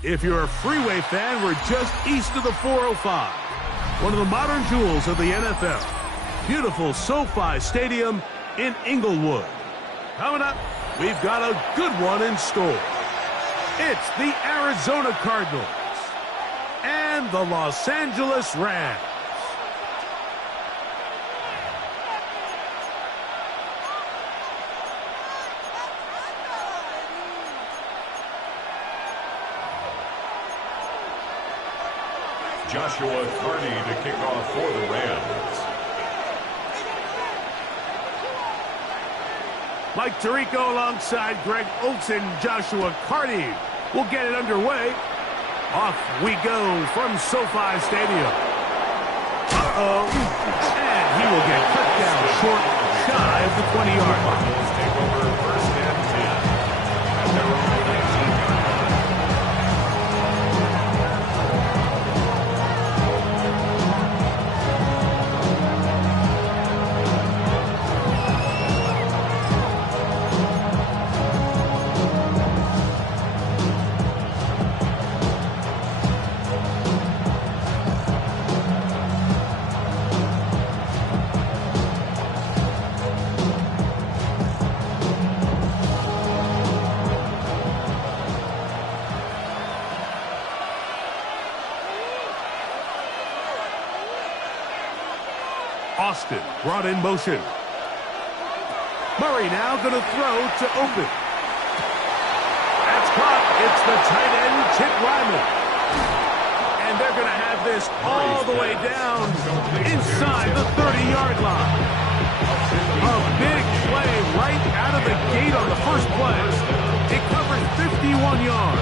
If you're a Freeway fan, we're just east of the 405. One of the modern jewels of the NFL. Beautiful SoFi Stadium in Inglewood. Coming up, we've got a good one in store. It's the Arizona Cardinals and the Los Angeles Rams. Joshua Carney to kick off for the Rams. Mike Tirico alongside Greg Olsen. Joshua Carney will get it underway. Off we go from SoFi Stadium. And he will get cut down short, shy of the 20-yard line. Take over first and 10 at their own 19-yard line. Austin brought in motion. Murray now going to throw to open. That's caught. It's the tight end, Chip Wyman. And they're going to have this all the way down inside the 30-yard line. A big play right out of the gate on the first play. It covered 51 yards.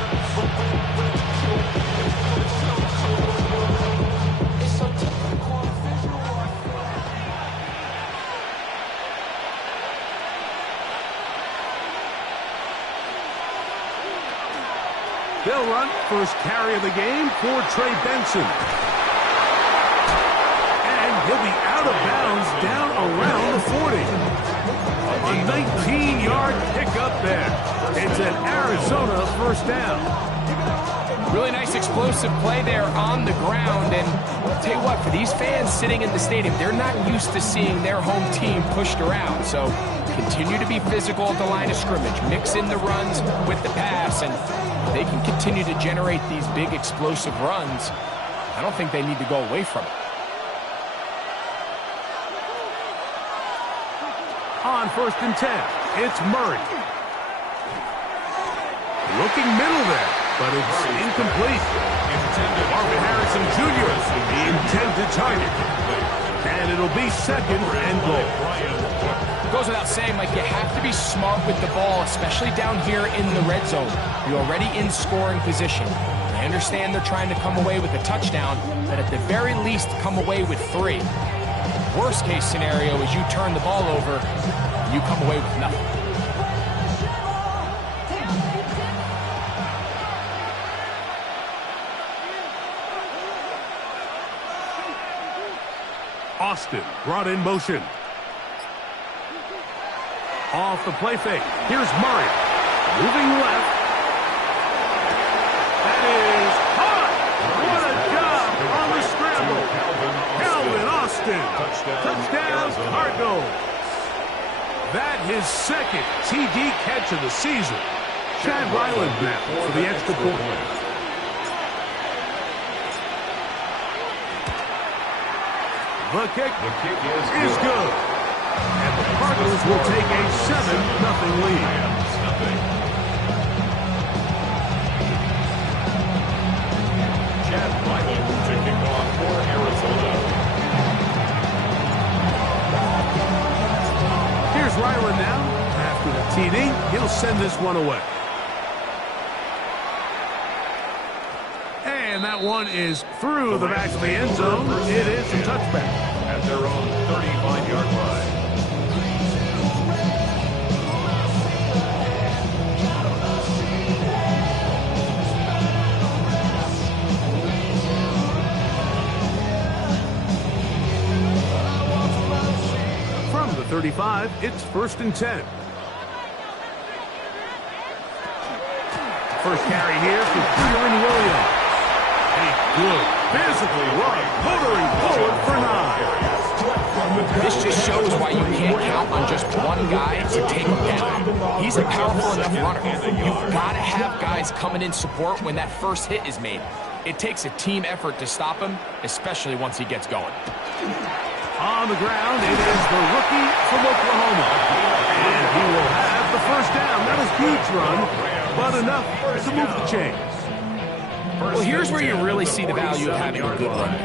They'll run first carry of the game for Trey Benson. And he'll be out of bounds down around the 40. A 19-yard pickup there. It's an Arizona first down. Really nice explosive play there on the ground. And I'll tell you what, for these fans sitting in the stadium, they're not used to seeing their home team pushed around. So continue to be physical at the line of scrimmage. Mix in the runs with the pass, and they can continue to generate these big explosive runs. I don't think they need to go away from it. On first and 10, it's Murray. Looking middle there, but it's incomplete. Marvin Harrison Jr., the intended target. And it'll be second and goal. Goes without saying, Mike, you have to be smart with the ball, especially down here in the red zone. You're already in scoring position. I understand they're trying to come away with a touchdown, but at the very least, come away with 3. Worst case scenario is you turn the ball over, you come away with nothing. Austin brought in motion. Off the play fake. Here's Murray. Moving left. That is caught. What a job on the scramble. Calvin Austin. Touchdown Cardinals. That his second TD catch of the season. Chad Ryland now for the extra point. The kick is good. And the Cardinals will take a 7-0 lead. Chad Ryland to kick off for Arizona. Here's Ryland now. After the TD, he'll send this one away. And that one is through the back of the end zone. It is a touchback. At their own 35-yard line. 35, it's 1st and 10. First carry here for Kyren Williams. A good physical run, motoring forward for 9. This just shows why you can't count on just one guy to take him down. He's a powerful enough runner. You've got to have guys coming in support when that first hit is made. It takes a team effort to stop him, especially once he gets going. On the ground, it is the rookie from Oklahoma. And he will have the first down. Not a huge run, but enough to move the chains. Well, here's where you really see the value of having a good runner.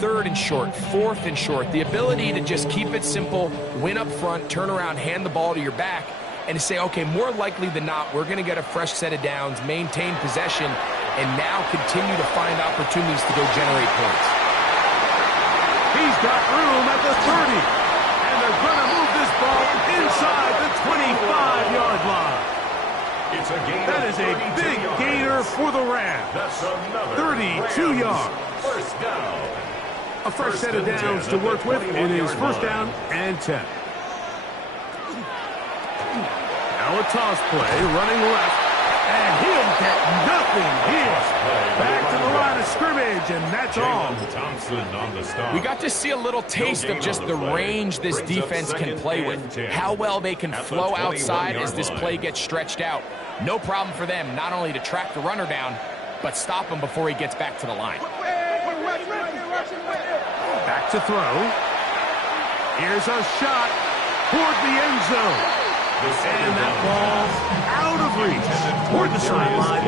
3rd and short, 4th and short. The ability to just keep it simple, win up front, turn around, hand the ball to your back, and to say, okay, more likely than not, we're going to get a fresh set of downs, maintain possession, and now continue to find opportunities to go generate points. He's got room at the 30, and they're going to move this ball inside the 25-yard line. It's a gain. That is a big gainer for the Rams. That's another 32 yards. First down. A fresh set of downs to work with. It is 1st down and 10. Now a toss play, running left, and he'll get nothing here. Back to the line of scrimmage, and that's all. Thompson on the stop. We got to see a little taste of just the range this defense can play with. How well they can flow outside as this play gets stretched out. No problem for them not only to track the runner down, but stop him before he gets back to the line. Back to throw. Here's a shot toward the end zone. And that ball out of reach toward the sideline.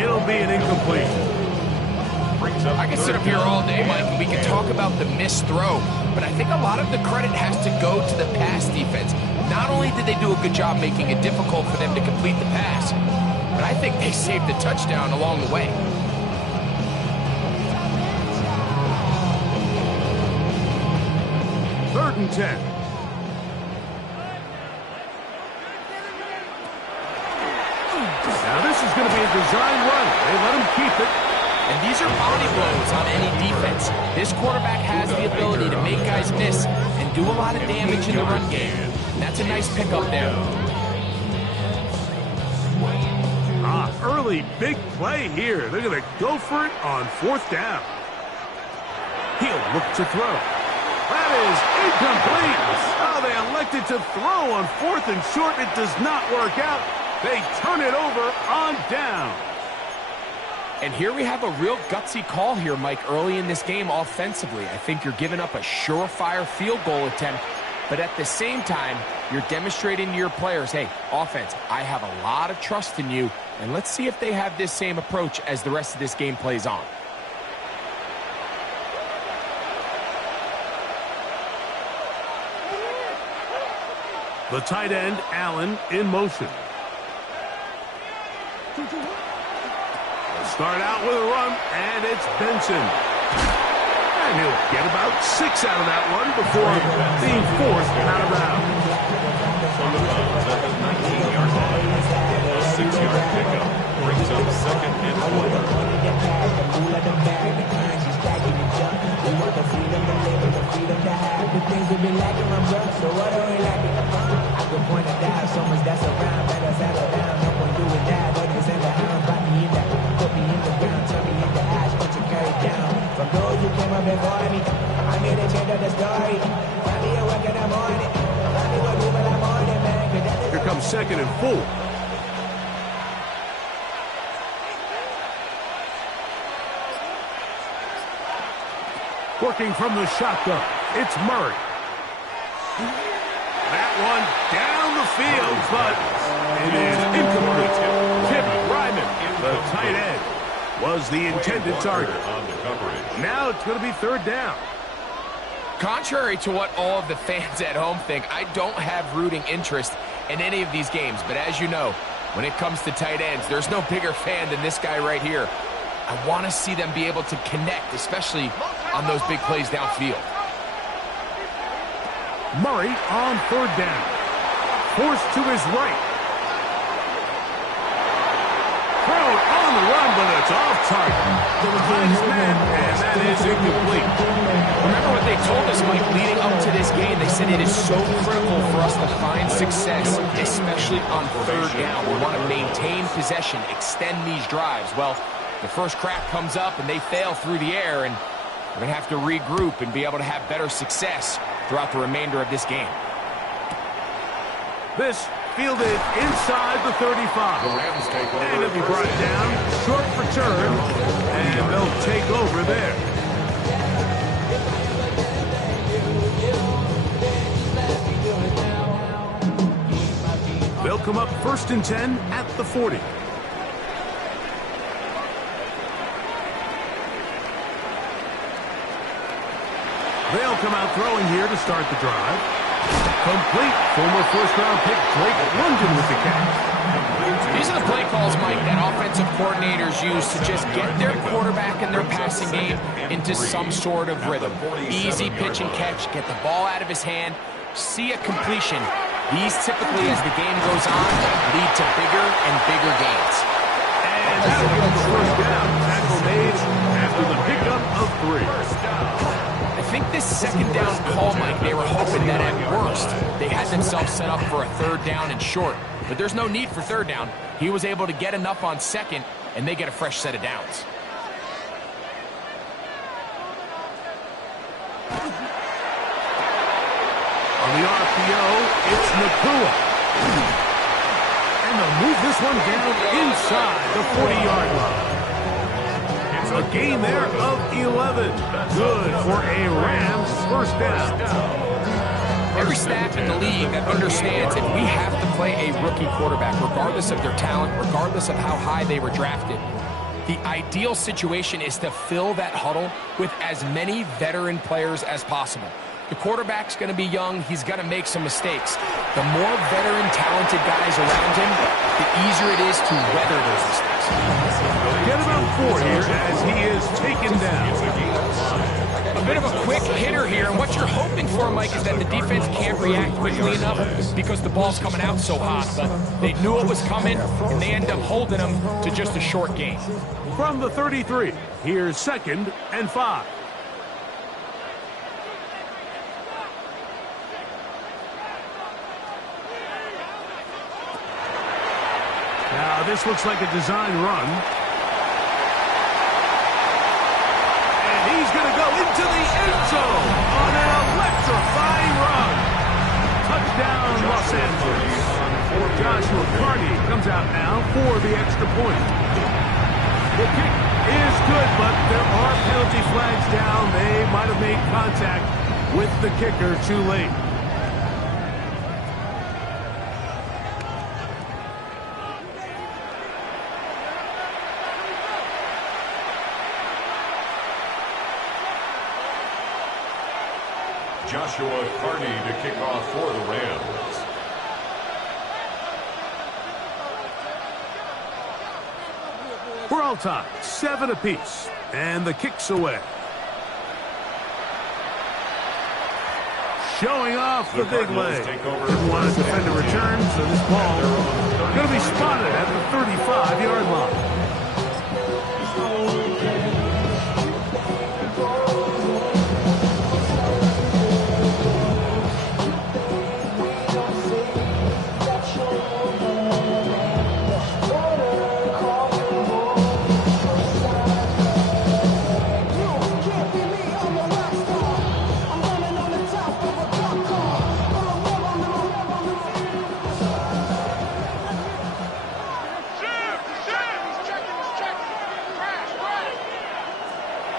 It'll be an incompletion. I can sit up here all day, Mike, and we can talk about the missed throw, but I think a lot of the credit has to go to the pass defense. Not only did they do a good job making it difficult for them to complete the pass, but I think they saved the touchdown along the way. Third and 10. Now this is going to be a design run. They let him keep it. And these are body blows on any defense. This quarterback has the ability to make guys miss and do a lot of damage in the run game. And that's a nice pickup there. Early big play here. They're going to go for it on 4th down. He'll look to throw. That is incomplete. Oh, they elected to throw on 4th and short. It does not work out. They turn it over on down. And here we have a real gutsy call here, Mike, early in this game offensively. I think you're giving up a surefire field goal attempt, but at the same time, you're demonstrating to your players, hey, offense, I have a lot of trust in you, and let's see if they have this same approach as the rest of this game plays on. The tight end, Allen, in motion. Start out with a run, and it's Benson. And he'll get about 6 out of that one before being forced out of bounds. On the bounds at the 19-yard line. A 6-yard pickup brings up 2nd and 4. Here comes 2nd and 4. Working from the shotgun, it's Murray. That one down the field, but it is incomplete. Tim Ryman, the tight end, was the intended target. Now it's going to be 3rd down. Contrary to what all of the fans at home think, I don't have rooting interest in any of these games. But as you know, when it comes to tight ends, there's no bigger fan than this guy right here. I want to see them be able to connect, especially on those big plays downfield. Murray on 3rd down. Forced to his right. Thrown on on the run, but it's off target. The behind man, and that is incomplete. Remember what they told us, Mike, leading up to this game. They said it is so critical for us to find success, especially on third down. We want to maintain possession, extend these drives. Well, the first crack comes up, and they fail through the air, and we're going to have to regroup and be able to have better success throughout the remainder of this game. This fielded inside the 35. The Rams take over. And it'll be brought down, short return, and they'll take over there. They'll come up 1st and 10 at the 40. They'll come out throwing here to start the drive. Complete. Former first-round pick Drake London with the catch. These are the play calls, Mike, that offensive coordinators use to just get their quarterback and their passing game into some sort of rhythm. Easy pitch and catch, get the ball out of his hand, see a completion. These typically, as the game goes on, lead to bigger and bigger gains. And that'll give him the first down. Tackle made after the pickup of 3. I think this second down call, Mike, they were hoping that at worst they had themselves set up for a third down and short. But there's no need for third down. He was able to get enough on second, and they get a fresh set of downs. On the RPO, it's Nakua. And they'll move this one down inside the 40-yard line. A gain there of 11. Good for a Rams first down. Every staff in the league that understands that we have to play a rookie quarterback, regardless of their talent, regardless of how high they were drafted. The ideal situation is to fill that huddle with as many veteran players as possible. The quarterback's going to be young. He's going to make some mistakes. The more veteran, talented guys around him, the easier it is to weather those mistakes. Get about 4 here as he is taken down. A bit of a quick hitter here, and what you're hoping for, Mike, is that the defense can't react quickly enough because the ball's coming out so hot, but they knew it was coming, and they end up holding them to just a short gain. From the 33, here's 2nd and 5. Now, this looks like a design run. And he's going to go into the end zone on an electrifying run. Touchdown, Los Angeles. Joshua Carney comes out now for the extra point. The kick is good, but there are penalty flags down. They might have made contact with the kicker too late. Joshua Carney to kick off for the Rams. We're all tied, 7 apiece, and the kick's away. Showing off the big leg. Didn't want to defend a return, so this ball going to be spotted at the 35-yard line.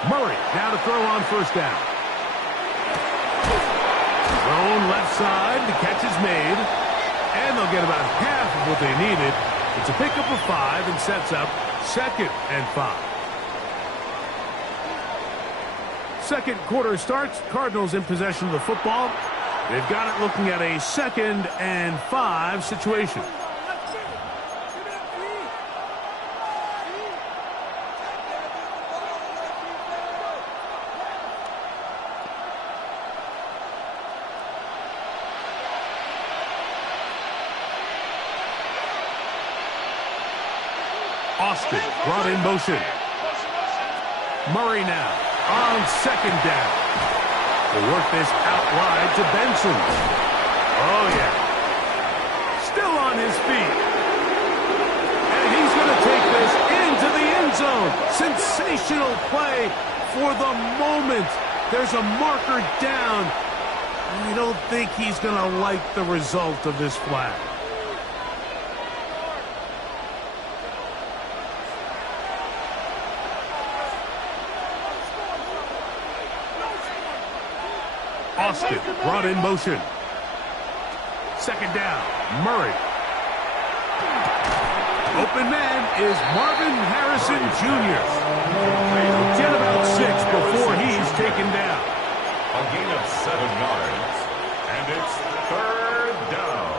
Murray now to throw on first down. Thrown left side. The catch is made. And they'll get about half of what they needed. It's a pickup of 5 and sets up 2nd and 5. Second quarter starts. Cardinals in possession of the football. They've got it looking at a 2nd and 5 situation. Austin brought in motion. Murray now on second down. Will work this out wide to Benson. Oh, yeah. Still on his feet. And he's going to take this into the end zone. Sensational play for the moment. There's a marker down. I don't think he's going to like the result of this flag. Austin brought in motion. Second down, Murray. Open man is Marvin Harrison Jr. Get about 6 before he's taken down. A gain of 7 yards, and it's third down.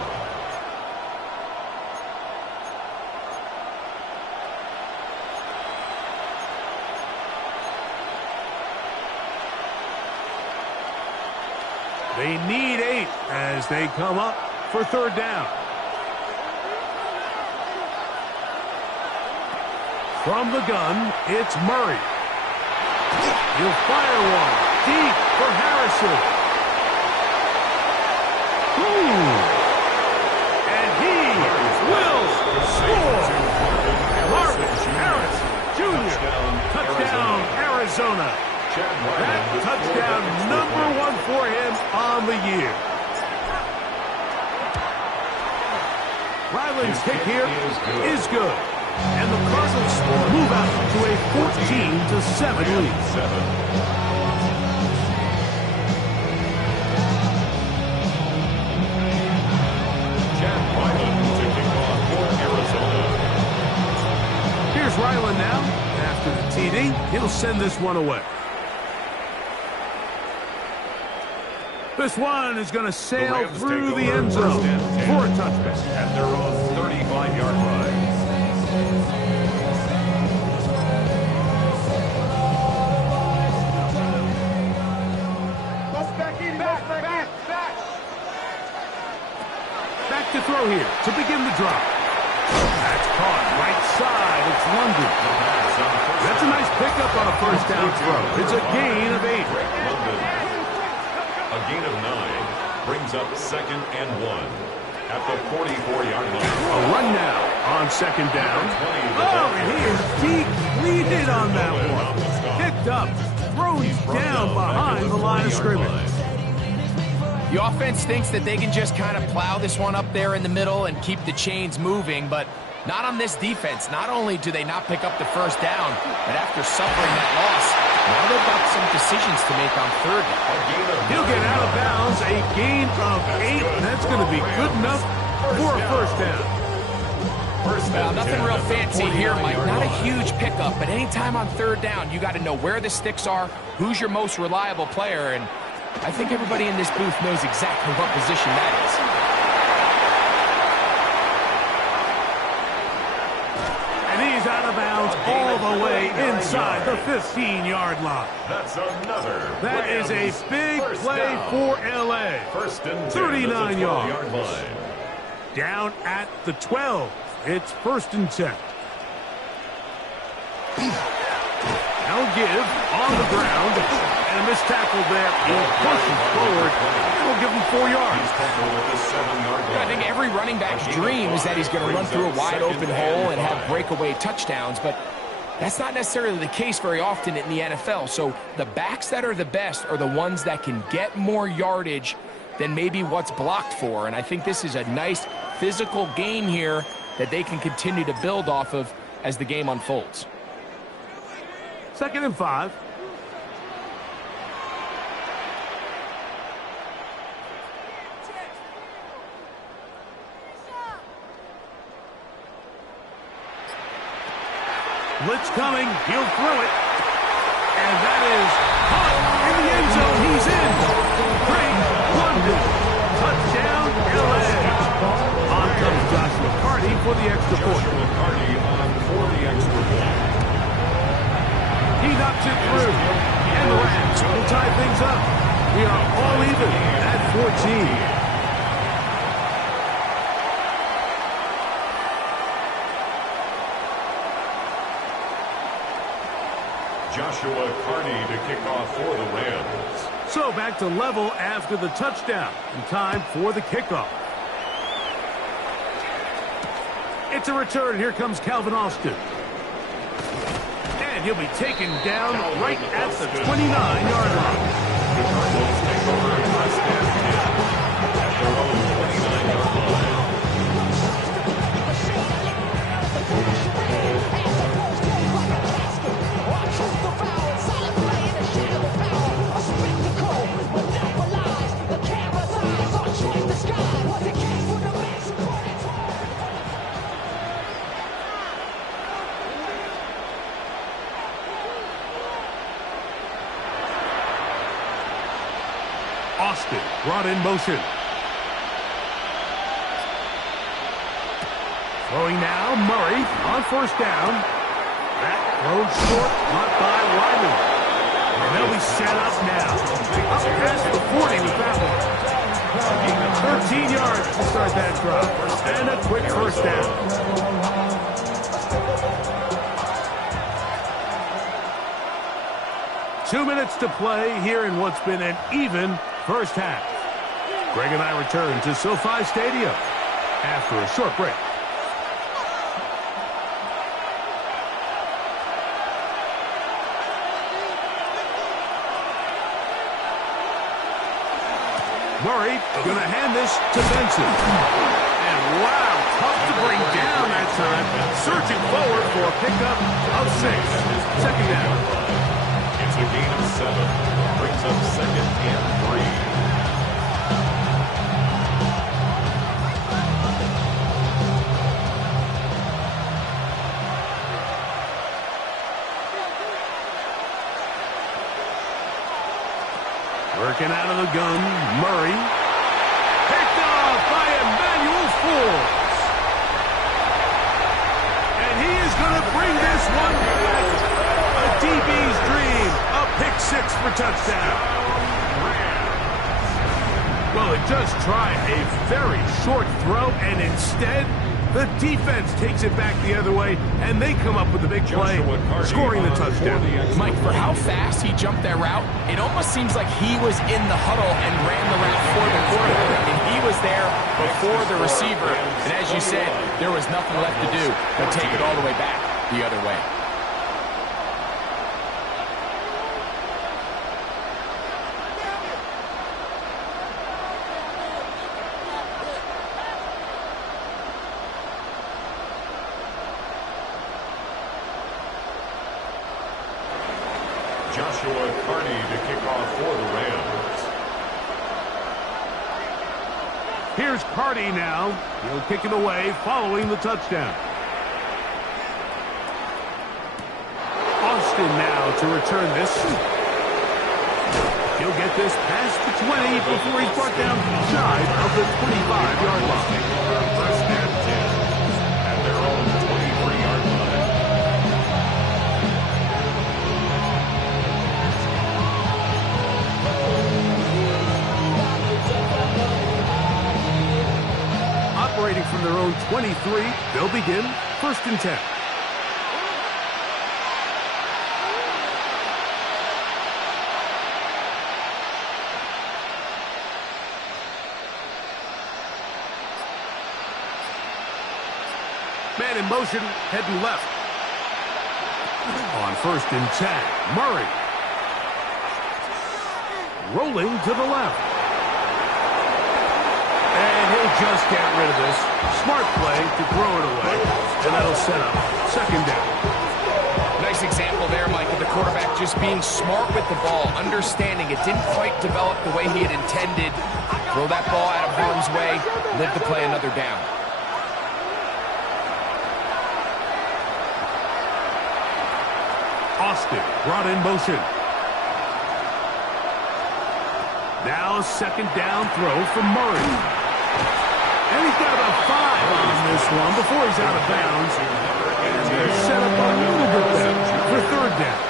They need 8 as they come up for third down. From the gun, it's Murray. He'll fire one deep for Harrison. And he will score. Marvin Harrison Jr. Touchdown, Arizona. That touchdown number 1 for him on the year. Ryland's kick here is good. And the Cardinals move out to a 14-7 lead. Chad Ryland to kick off for Arizona. Here's Ryland now. After the TD, he'll send this one away. This one is going to sail through the end zone for a touchback. At their own 35-yard line. Back to throw here to begin the drive. That's caught right side. It's London. That's a nice pickup on a first down throw. It's a gain of 8. A gain of 9 brings up second and 1 at the 44-yard line. A run now on second down. Oh, and he is depleted on that one. Picked up, thrown down behind the line of scrimmage. The offense thinks that they can just kind of plow this one up there in the middle and keep the chains moving, but not on this defense. Not only do they not pick up the first down, but after suffering that loss, now they've got some decisions to make on third down. He'll get out of bounds, a gain of 8, and that's going to be good enough for a first down. Well, nothing real fancy here, Mike. Not a huge pickup, but anytime on third down, you got to know where the sticks are, who's your most reliable player, and I think everybody in this booth knows exactly what position that is. And he's out of bounds all the way inside the 15-yard line. That's another. That is a big play for L.A. First and 39 yards. line. Down at the 12. It's first and 10. Now give on the ground. And a missed tackle there. He'll push him forward. It'll give him 4 yards. I think every running back's dream is that he's going to run through a wide open hole and have breakaway touchdowns, but that's not necessarily the case very often in the NFL. So the backs that are the best are the ones that can get more yardage than maybe what's blocked for. And I think this is a nice physical game here that they can continue to build off of as the game unfolds. Second and 5. Blitz coming. He'll throw it. And that is caught in the end zone. He's in. Great London. Touchdown, L.A. On comes Josh McCarty for the extra point. McCarty on for the extra point. He knocks it through. And the Rams will tie things up. We are all even at 14. Joshua Carty to kick off for the Rams. So back to level after the touchdown. And time for the kickoff. It's a return. Here comes Calvin Austin. And he'll be taken down right at the 29-yard line. The Cardinals take over first and 10 at their own 29-yard line. Austin brought in motion. Throwing now, Murray on first down. That throws short, caught by Wyman. And they'll be set up now. Up past the 40 with that one. 13 yards to start that drive. And a quick first down. Two minutes to play here in what's been an even first half. Greg and I return to SoFi Stadium after a short break. Murray going to hand this to Benson. And wow, tough to bring down that time. Searching forward for a pickup of 6. Second down. It's a gain of 7. Brings up second and 3. Working out of the gun, Murray. Picked off by Emmanuel Forbes. And he is going to bring this one back. A DB's dream. A pick 6 for touchdown. Well, it does try a very short throw, and instead, the defense takes it back the other way, and they come up with a big play, scoring the touchdown. Mike, for how fast he jumped that route, it almost seems like he was in the huddle and ran the route for the quarterback, and he was there before the receiver. And as you said, there was nothing left to do but take it all the way back the other way. Joshua Carty to kick off for the Rams. Here's Carty now. He'll kick it away following the touchdown. Austin now to return this. He'll get this past the 20 before he's brought down shy of the 25-yard line. First and 10 at their own 23-yard line. Operating from their own 23, they'll begin first and 10. Man in motion, heading left. On first and 10, Murray. Rolling to the left. And he'll just get rid of this. Smart play to throw it away. And that'll set up second down. Nice example there, Mike, of the quarterback just being smart with the ball, understanding it didn't quite develop the way he had intended. Throw that ball out of harm's way, live to play another down. Austin brought in motion. Now second down throw from Murray. And he's got about 5 on this one before he's out of bounds. And they're set up a little bit better for third down.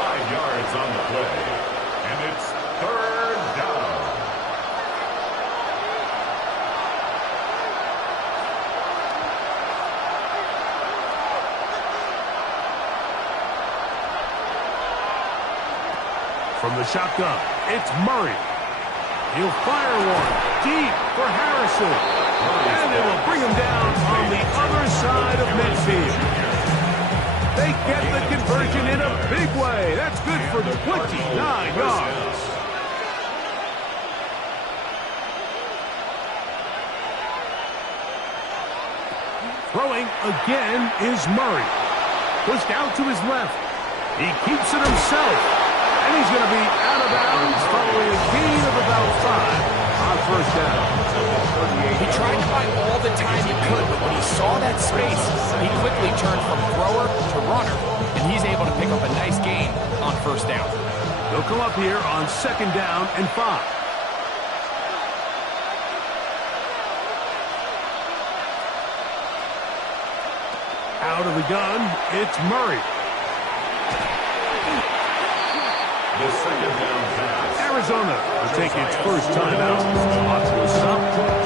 5 yards on the play. And it's third down. from the shotgun. It's Murray. He'll fire one deep for Harrison. And it will bring him down on the other side of midfield. They get the conversion in a big way. That's good for 29 yards. Throwing again is Murray. Pushed out to his left. He keeps it himself. And he's going to be out of bounds following a gain of about 5 on first down. He tried to buy all the time he could, but when he saw that space, he quickly turned from thrower to runner, and he's able to pick up a nice gain on first down. He'll come up here on second down and 5. Out of the gun, it's Murray. The second down pass. Arizona will take its first timeout. Clock will stop.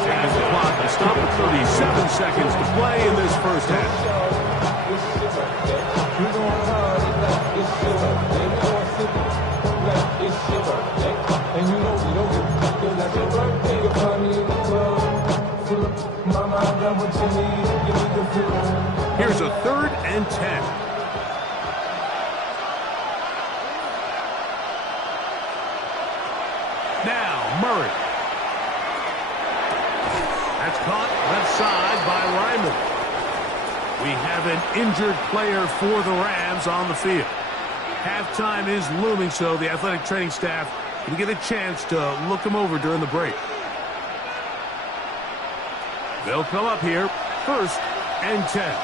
And the clock will stop at 37 seconds to play in this first half. Here's a 3rd and 10. Now, Murray. That's caught left side by Ryman. We have an injured player for the Rams on the field. Halftime is looming, so the athletic training staff can get a chance to look him over during the break. They'll come up here, 1st and 10.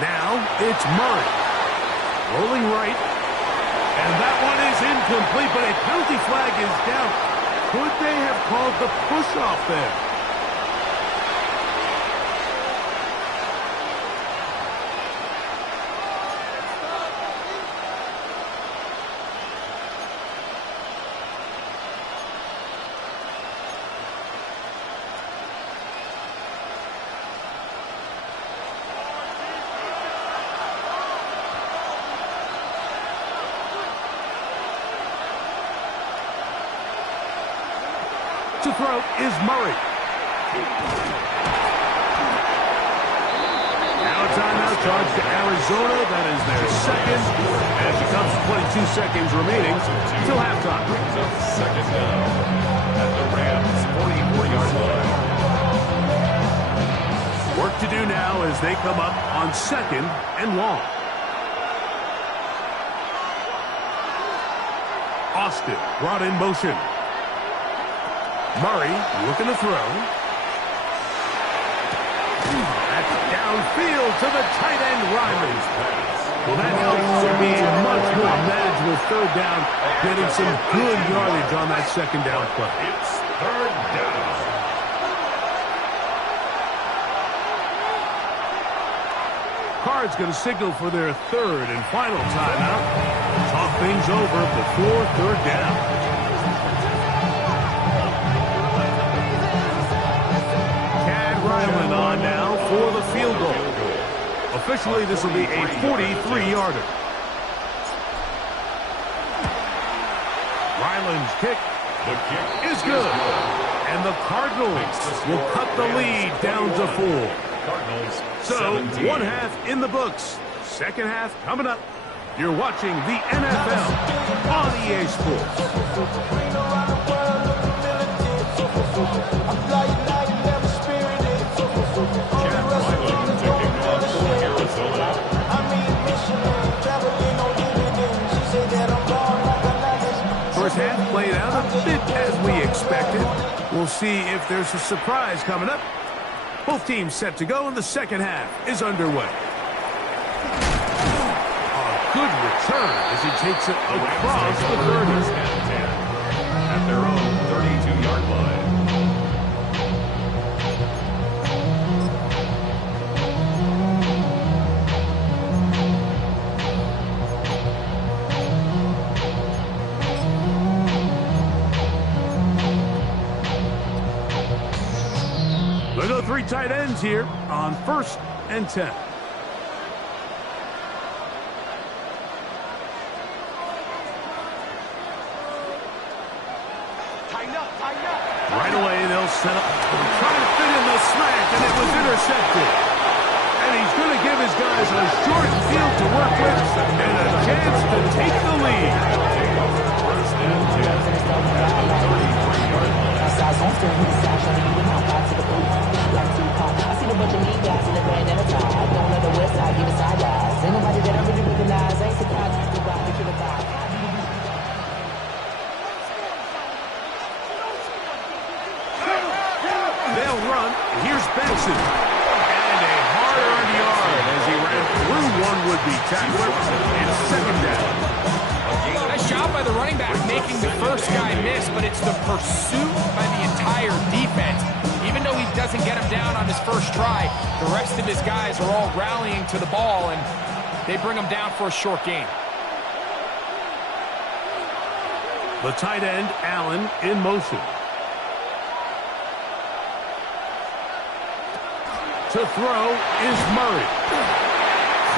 Now it's Murray. Rolling right. And that one is incomplete, but a penalty flag is down. Could they have called the push-off there? To throw is Murray. Now a timeout charge to Arizona. That is their second. As it comes to 22 seconds remaining till halftime. Brings up second down at the Rams' 44-yard line. Work to do now as they come up on second and long. Austin brought in motion. Murray looking to throw. That's downfield to the tight end, Ryman. Well, that helps to be a much more manageable 3rd down, getting some good yardage on that 2nd down play. It's 3rd down. Cards going to signal for their 3rd and final timeout. Talk things over before 3rd down. Ryman on now for the field goal. Officially, this will be a 43-yarder. Ryland's kick is good. And the Cardinals will cut the lead down to 4. So, 1 half in the books. 2nd half coming up. You're watching the NFL on EA Sports. First half played out a bit as we expected. We'll see if there's a surprise coming up. Both teams set to go, and the 2nd half is underway. A good return as he takes it across the 30. At their own 32-yard line. They'll go 3 tight ends here on 1st and 10. Right away, they'll set up. Trying to fit in the slant, and it was intercepted. And he's going to give his guys a short field to work with and a chance to take the lead. First and 10 from at the 33-yard line. I see the bunch of mean guys in the band and a tie. Going on the west side, giving side eyes. Ain't nobody that I really recognize. Ain't surprised to rock me to the vibe. They'll run. Here's Benson. And a hard-earned yard as he ran through one would-be tackler. It's 2nd down. Nice job by the running back making the first guy miss, but it's the pursuit by the entire defense. Even though he doesn't get him down on his first try, the rest of his guys are all rallying to the ball, and they bring him down for a short gain. The tight end, Allen, in motion. To throw is Murray.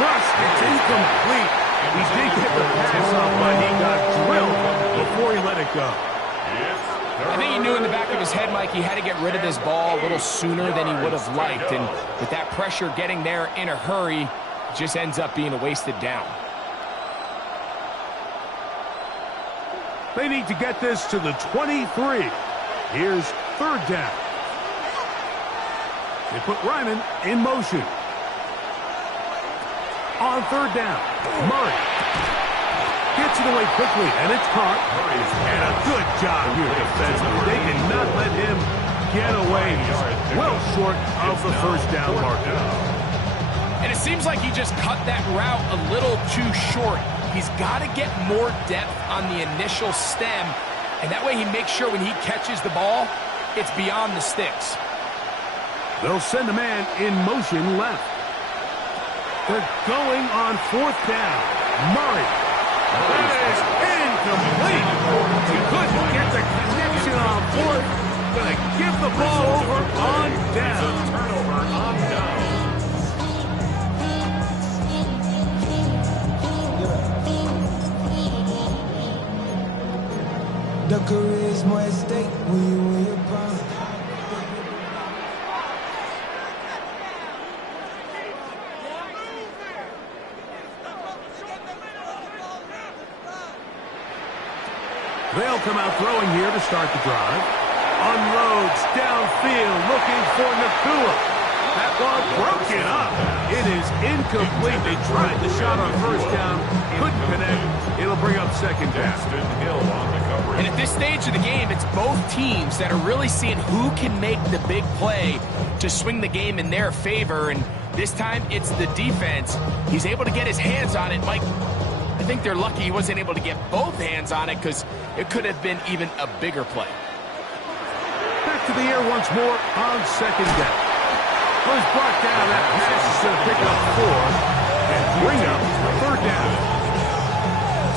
Crushed, it's incomplete. He did get the pass off, but he got drilled before he let it go. I think he knew in the back of his head, Mike, he had to get rid of this ball a little sooner than he would have liked. And with that pressure getting there in a hurry, it just ends up being a wasted down. They need to get this to the 23. Here's 3rd down. They put Ryman in motion. On 3rd down, Murray gets it away quickly, and it's caught. And a good job here defensively. They did not let him get away. He's well short of the 1st down marker. And it seems like he just cut that route a little too short. He's got to get more depth on the initial stem, and that way he makes sure when he catches the ball, it's beyond the sticks. They'll send a man in motion left. They're going on 4th down. Murray. That is incomplete. He couldn't get the connection on 4th. Going to give the ball over on down. It's a turnover on down. The career is more at stake when you win your prime. They'll come out throwing here to start the drive. Unloads downfield looking for Nakua. That ball broken up. It is incomplete. They tried the shot on 1st down. Couldn't connect. It'll bring up 2nd down. Hill on the coverage. And at this stage of the game, it's both teams that are really seeing who can make the big play to swing the game in their favor. And this time, it's the defense. He's able to get his hands on it. Mike, I think they're lucky he wasn't able to get both hands on it because it could have been even a bigger play. Back to the air once more on 2nd down. Was brought down. That pass is going to pick up 4 and bring up 3rd down.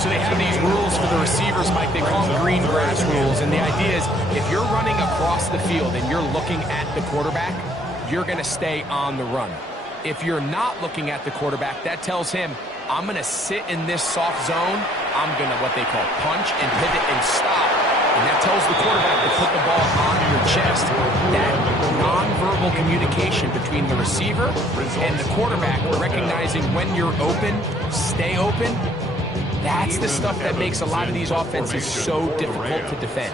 So they have these rules for the receivers, Mike. They call them green grass rules. And the idea is if you're running across the field and you're looking at the quarterback, you're going to stay on the run. If you're not looking at the quarterback, that tells him, I'm going to sit in this soft zone. I'm going to what they call punch and pivot and stop. And that tells the quarterback to put the ball on your chest. That nonverbal communication between the receiver and the quarterback, recognizing when you're open, stay open, that's the stuff that makes a lot of these offenses so difficult to defend.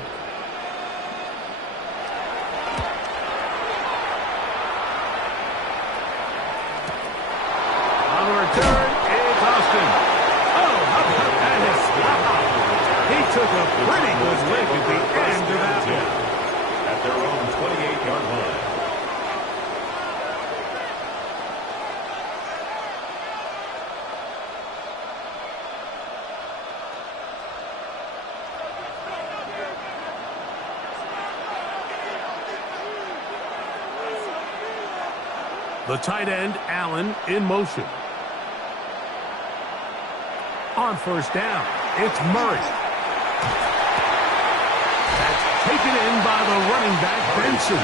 On the return, it's Austin. Oh, how about that? He took a pretty good lick at the end of that one. At their own 28-yard line. The tight end, Allen, in motion. On 1st down, it's Murray. That's taken in by the running back, Benson.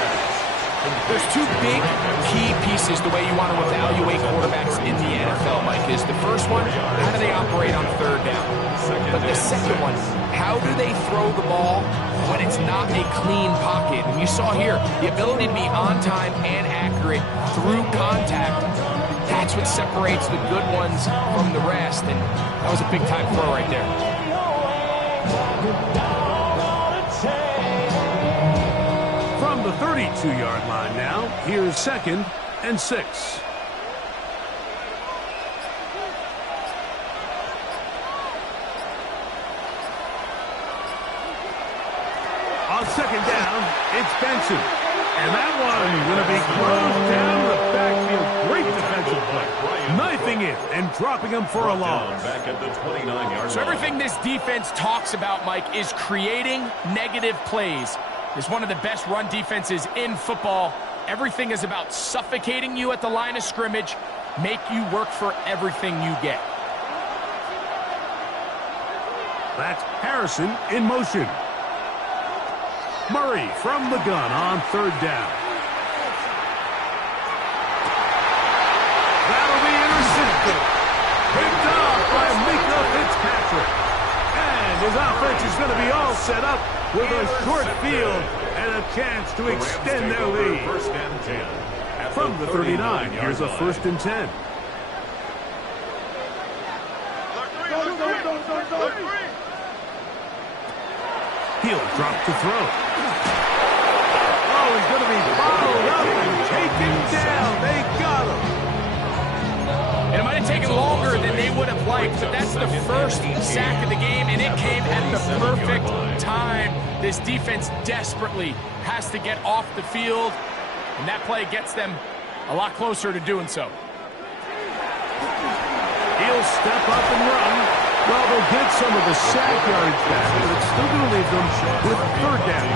There's two big key pieces the way you want to evaluate quarterbacks in the NFL, Mike, is the first one, how do they operate on third down? But the second one, how do they throw the ball when it's not a clean pocket? And you saw here, the ability to be on time and accurate through contact. That's what separates the good ones from the rest, and that was a big-time throw right there. From the 32-yard line now, here's 2nd and 6. On 2nd down, it's Benson. And that one going to be closed down the backfield. Great defensive play. Knifing it and dropping him for a loss. Back at the 29-yard So everything this defense talks about, Mike, is creating negative plays. It's one of the best run defenses in football. Everything is about suffocating you at the line of scrimmage, make you work for everything you get. That's Harrison in motion. Murray from the gun on 3rd down. That'll be intercepted. Picked off by Mika Fitzpatrick. And his offense is going to be all set up with a short field and a chance to extend their lead. First and 10. From the 39, here's a 1st and 10. He'll drop to throw. Oh, he's going to be bottled up and taken down. They got him. And it might have taken longer than they would have liked, but that's the first sack of the game, and it came at the perfect time. This defense desperately has to get off the field, and that play gets them a lot closer to doing so. He'll step up and run. Well, they'll get some of the sack yards back, but it's still going to leave them with 3rd down.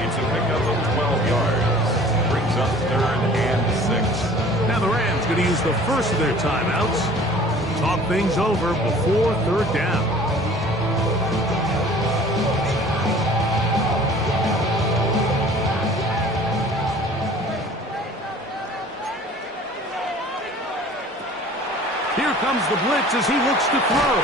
It's a pickup of 12 yards. Brings up 3rd and 6. Now the Rams going to use the first of their timeouts. Talk things over before 3rd down. Here comes the blitz as he looks to throw.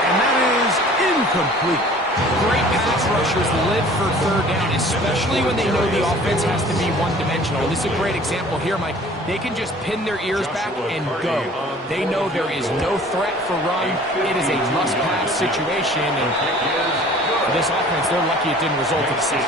And that is incomplete. Great pass rushers live for 3rd down, especially when they know the offense has to be one-dimensional. This is a great example here, Mike. They can just pin their ears back and go. They know there is no threat for run. It is a must-pass situation, and for this offense, they're lucky it didn't result in a sack.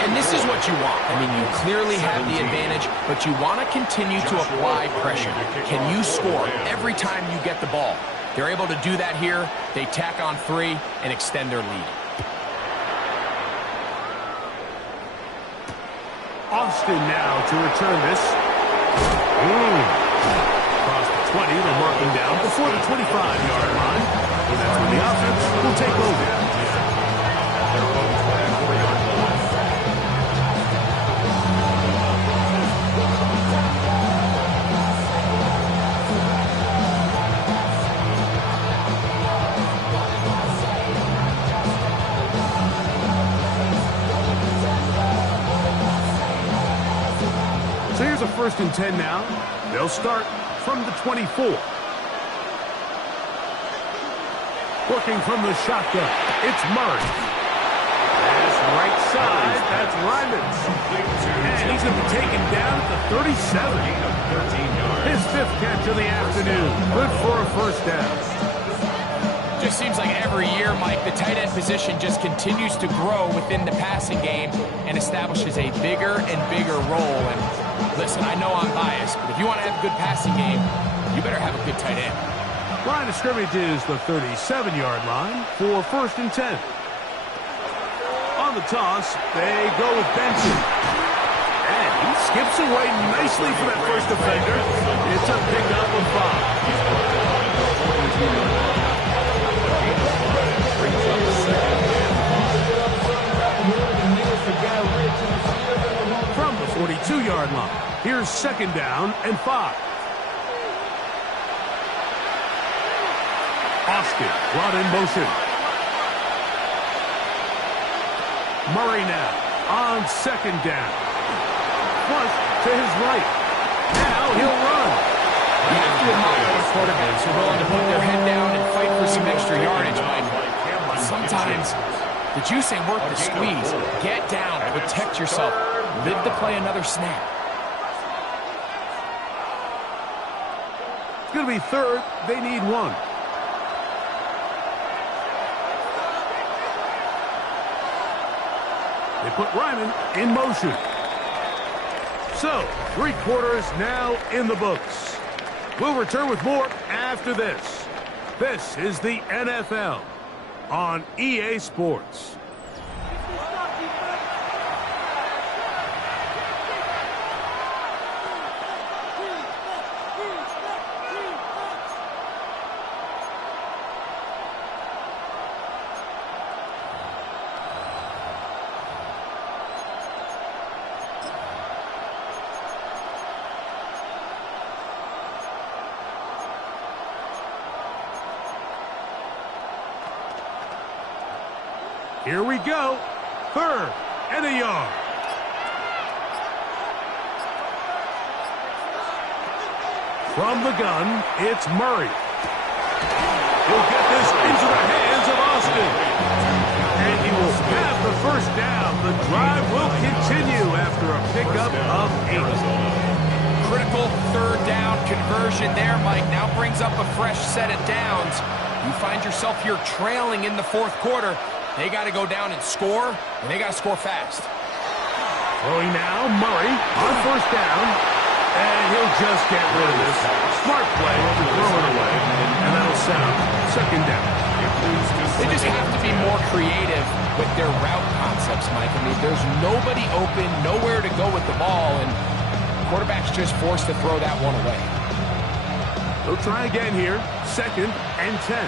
And this is what you want. I mean, you clearly have the advantage, but you want to continue to apply pressure. Can you score every time you get the ball? They're able to do that here. They tack on 3 and extend their lead. Austin now to return this. Across the 20, they'll mark him down before the 25-yard line. And that's when the offense will take over. So here's a 1st and 10 now. They'll start from the 24. Working from the shotgun, it's Murray. That's right side, that's Ryman. And he's going to be taken down at the 37. His 5th catch of the afternoon. Good for a 1st down. Just seems like every year, Mike, the tight end position just continues to grow within the passing game and establishes a bigger and bigger role. And listen, I know I'm biased, but if you want to have a good passing game, you better have a good tight end. Line of scrimmage is the 37-yard line for 1st and 10. On the toss, they go with Benson. And he skips away nicely for that first defender. It's a pickup of 5. From the 42-yard line, here's 2nd down and 5. Austin brought in motion. Murray now. on second down. Flush to his right. Now he'll run. You have to admire when quarterbacks are willing to put their head down and fight for some extra yardage, Mike. Sometimes the juice ain't worth the squeeze. Get down, protect yourself, live to play another snap. It's going to be third. They need one. They put Ryman in motion. So, 3 quarters now in the books. We'll return with more after this. This is the NFL on EA Sports. Here we go. 3rd and a yard. From the gun, it's Murray. He'll get this into the hands of Austin. And he will have the first down. The drive will continue after a pickup of 8. Critical 3rd down conversion there, Mike. Now brings up a fresh set of downs. You find yourself here trailing in the 4th quarter. They got to go down and score, and they got to score fast. Throwing now, Murray on 1st down, and he'll just get rid of this. Smart play to throw it away, and that'll sound 2nd down. They just have to be more creative with their route concepts, Mike. I mean, there's nobody open, nowhere to go with the ball, and quarterback's just forced to throw that one away. They'll try again here, 2nd and 10.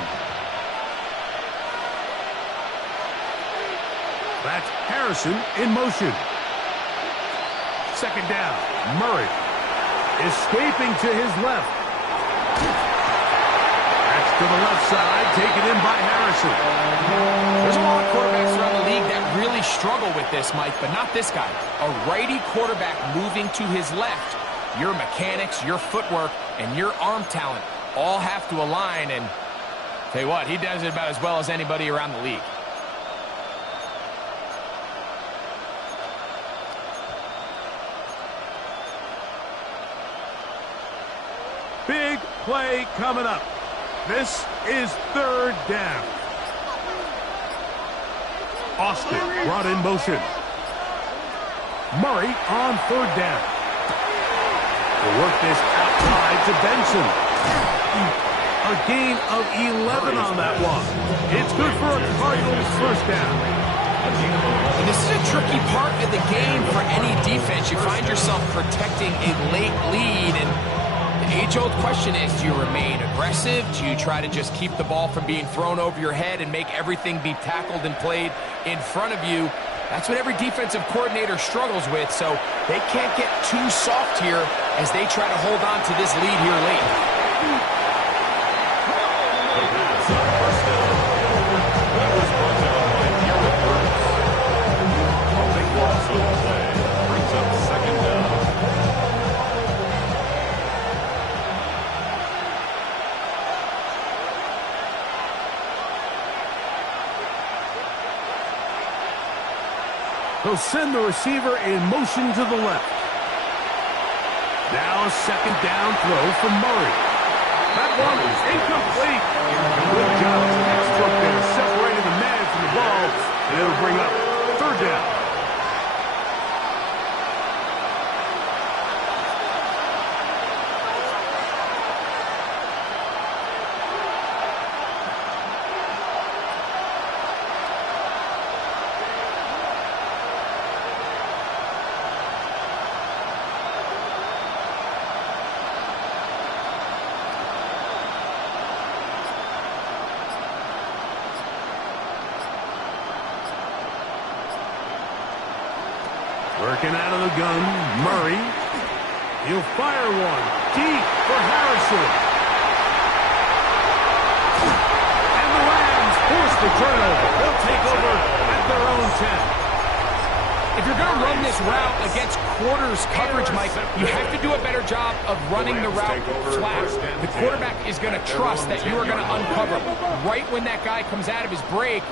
That's Harrison in motion. 2nd down. Murray escaping to his left. That's to the left side, taken in by Harrison. There's a lot of quarterbacks around the league that really struggle with this, Mike, but not this guy. A righty quarterback moving to his left. Your mechanics, your footwork, and your arm talent all have to align, and tell you what, he does it about as well as anybody around the league. Big play coming up. This is 3rd down. Austin brought in motion. Murray on 3rd down. We'll work this out wide to Benson. A gain of 11 on that one. It's good for a Cardinals 1st down. And this is a tricky part of the game for any defense. You find yourself protecting a late lead, and the age-old question is, do you remain aggressive? Do you try to just keep the ball from being thrown over your head and make everything be tackled and played in front of you? That's what every defensive coordinator struggles with, so they can't get too soft here as they try to hold on to this lead here late. They'll send the receiver in motion to the left. Now a 2nd down throw from Murray. That one is incomplete. Good job as an expert there, separating the man from the ball, and it'll bring up 3rd down. Working out of the gun, Murray. He'll fire one deep for Harrison. And the Rams force the turnover. They'll take over at their own 10. If you're going to run this route against quarters coverage, Mike, you have to do a better job of running the route flat. The quarterback is going to trust that you are going to uncover right when that guy comes out of his break,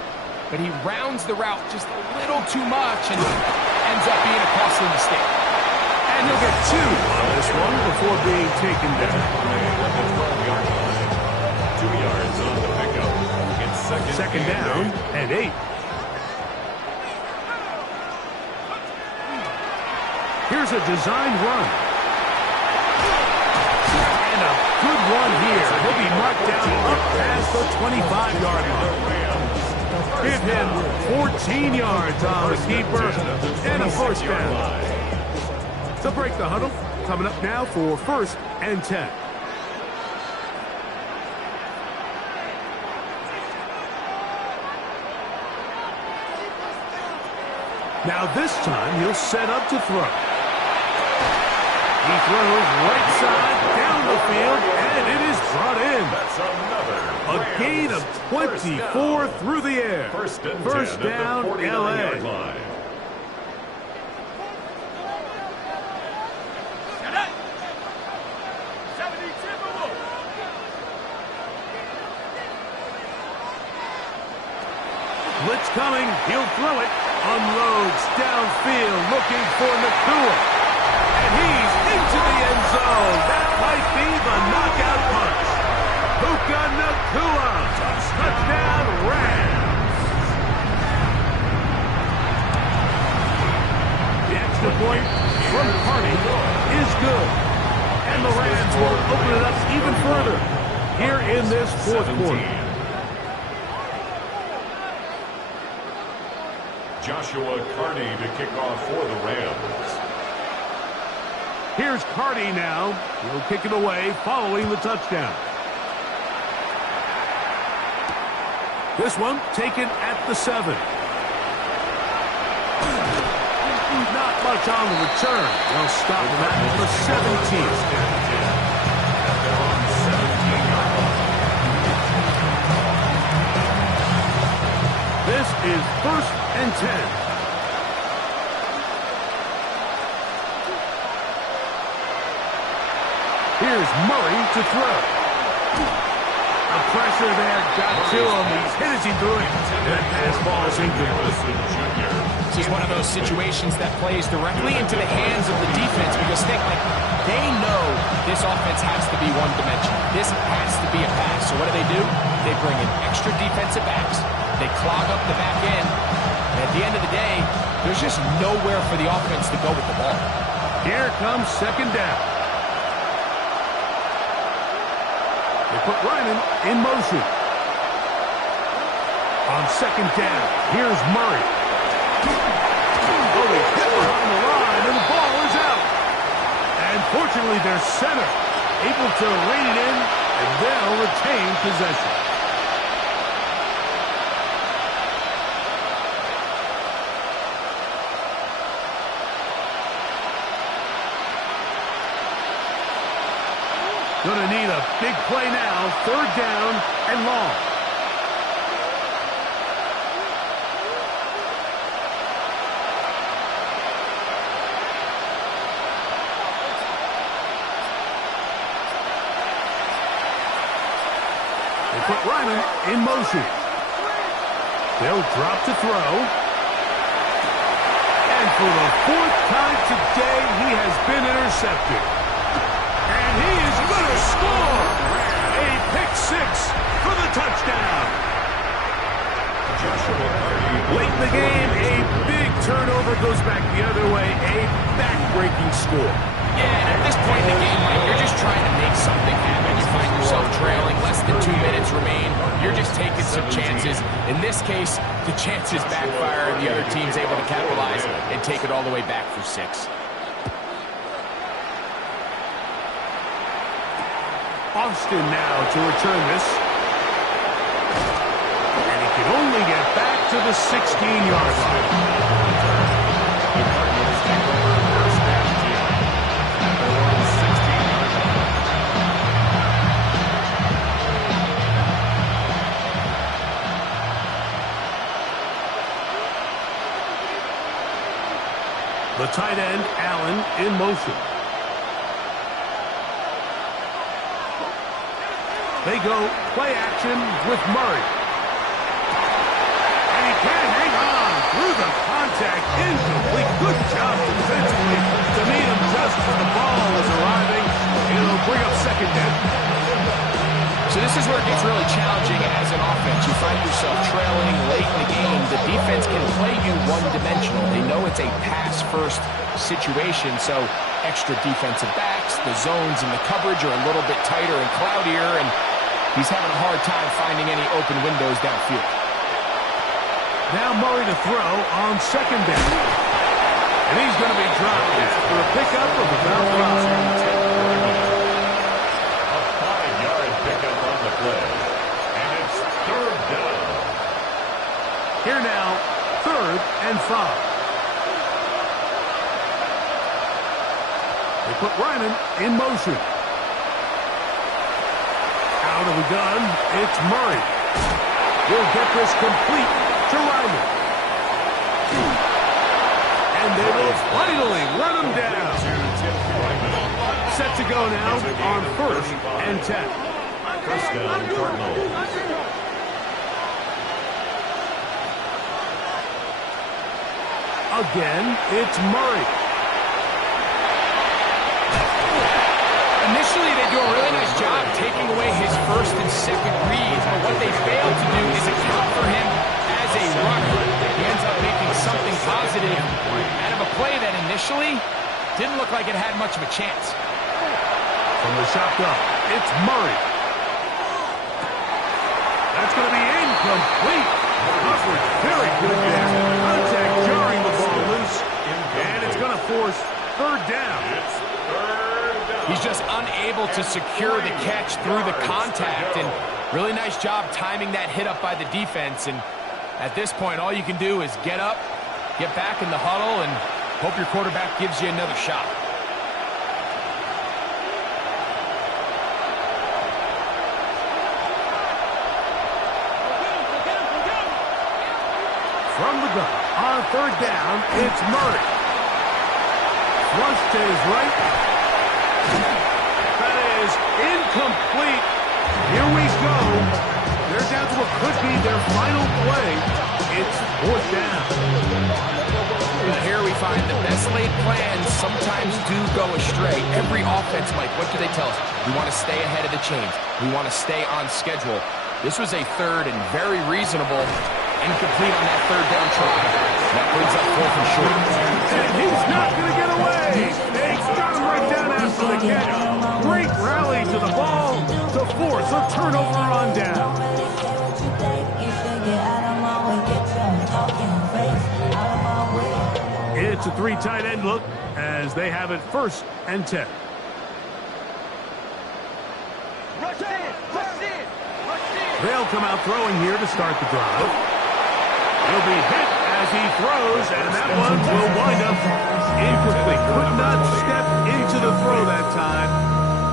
but he rounds the route just a little too much and ends up being a costly mistake. And he'll get 2 on this one before being taken down. 2 yards on the pickup. It's second down and 8. Here's a designed run. And a good one here. He'll be marked down up past the 25-yard line. Give him 14 yards on the keeper and a first down. To break the huddle, coming up now for 1st and 10. Now this time he'll set up to throw. He throws right side down the field, and it is brought in. That's another A gain of 24 through the air. First down, L.A. line. Blitz coming. He'll throw it. Unloads downfield looking for Nacua. And he's into the end zone. That might be the knockout punch. Puka Nacua. Touchdown Rams. The extra point from Carney is good. And the Rams will open it up even further here in this 4th quarter. Joshua Carney to kick off for the Rams. Here's Carney now. He'll kick it away following the touchdown. This one taken at the 7. Not much on the return. They'll stop him at the 17. This is 1st and 10. Here's Murray to throw. The pressure there got to him. He's hit as he threw it. That pass ball is incomplete. This is one of those situations that plays directly into the hands of the defense because they know this offense has to be one-dimensional. This has to be a pass. So what do? They bring in extra defensive backs. They clog up the back end. And at the end of the day, there's just nowhere for the offense to go with the ball. Here comes 2nd down. They put Ryman in motion. On 2nd down, here's Murray. Oh, he hit behind the line, and the ball is out. And fortunately, their center able to rein it in, and they'll retain possession. Going to need a big play now. 3rd down and long. They put Ryman in motion. They'll drop to throw. And for the 4th time today, he has been intercepted. And he is going to score. A pick 6 for the touchdown. Late in the game, a big turnover goes back the other way. A back-breaking score. Yeah, and at this point in the game, Mike, you're just trying to make something happen. You find yourself trailing, less than 2 minutes remain. You're just taking some chances. In this case, the chances backfire, and the other team's able to capitalize and take it all the way back for 6. Austin now to return this. And he can only get back to the 16-yard line. The tight end, Allen, in motion. They go play action with Murray. And he can't hang on through the contact. Incomplete. Good job defensively to meet him just as the ball was arriving. It'll bring up second down. So this is where it gets really challenging as an offense. You find yourself trailing late in the game. The defense can play you one-dimensional. They know it's a pass-first situation, so extra defensive backs, the zones and the coverage are a little bit tighter and cloudier, and he's having a hard time finding any open windows downfield. Now Murray to throw on second down. And he's going to be dropped for a pickup of about 5. A 5-yard pickup on the play. And it's third down. Here now, 3rd and 5. They put Ryman in motion. Out of the gun, it's Murray. We'll get this complete to Ryman. And they will finally run him down. Set to go now on 1st and 10. First down, Cardinals. Again, it's Murray. Initially, they do a really nice job taking away his first and second reads, but what they fail to do is account for him as a runner. He ends up making something positive out of a play that initially didn't look like it had much of a chance. From the shotgun, it's Murray. That's going to be incomplete. Coverage very good there. Contact jarring the ball loose, and it's going to force 3rd down. He's just unable to secure the catch through the contact, and really nice job timing that hit up by the defense. And at this point, all you can do is get up, get back in the huddle, and hope your quarterback gives you another shot. From the gun, on 3rd down, it's Murray. Flush to his right. That is incomplete. Here we go. They're down to what could be their final play. It's 4th down. And here we find the best laid plans sometimes do go astray. Every offense, Mike, what do they tell us? We want to stay ahead of the chains. We want to stay on schedule. This was a 3rd and very reasonable. Incomplete on that 3rd down try. That brings up 4th and short. And he's not going to get away. They got him right down after the catch. Great rally to the ball to force a turnover on down. It's a 3 tight end look as they have it 1st and 10. They'll come out throwing here to start the drive. He'll be hit as he throws, and that one will wind up incomplete. Could not step into the throw that time.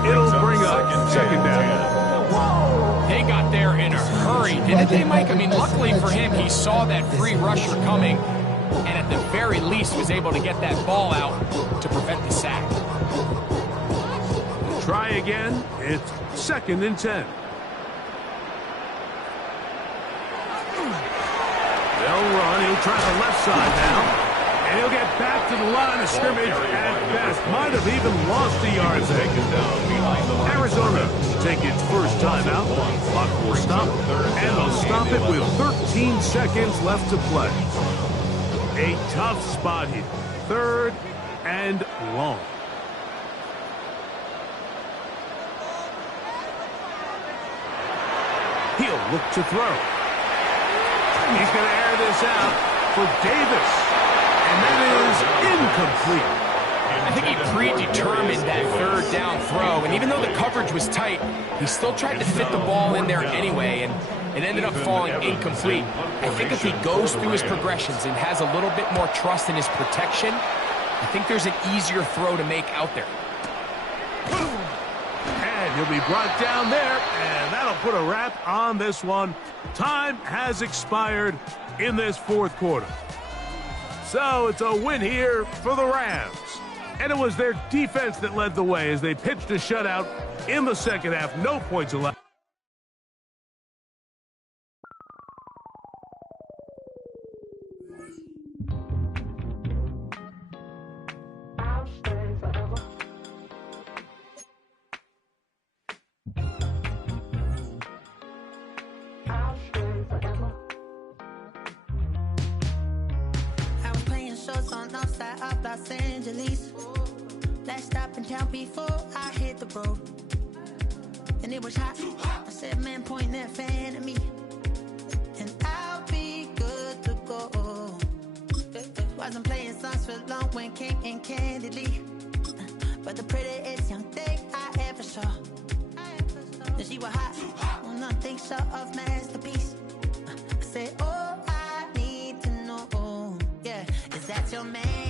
It'll bring up 2nd down. They got there in a hurry, didn't they, Mike? I mean, luckily for him, he saw that free rusher coming, and at the very least was able to get that ball out to prevent the sack. Try again. It's 2nd and 10. They'll run. He'll try the left side now. And he'll get back to the line of scrimmage at best. Might have even lost a yard there. Arizona take its first timeout. Clock will stop. And they'll stop it with 13 seconds left to play. A tough spot here. 3rd and long. He'll look to throw. He's going to air this out for Davis. And that is incomplete. I think he predetermined that 3rd down throw, and even though the coverage was tight, he still tried to fit the ball in there anyway, and it ended up falling incomplete. I think if he goes through his progressions and has a little bit more trust in his protection, I think there's an easier throw to make out there. And he'll be brought down there, and that'll put a wrap on this one. Time has expired in this 4th quarter. So it's a win here for the Rams. And it was their defense that led the way as they pitched a shutout in the second half. No points allowed. Outside of Los Angeles, last stop in town before I hit the road, and it was hot. I said, man, point that fan at me, and I'll be good to go. Wasn't playing songs for long when came in candidly, but the prettiest young thing I ever saw. And she was hot, well, nothing short of masterpiece. I said, oh, I need to know, yeah, is that your man?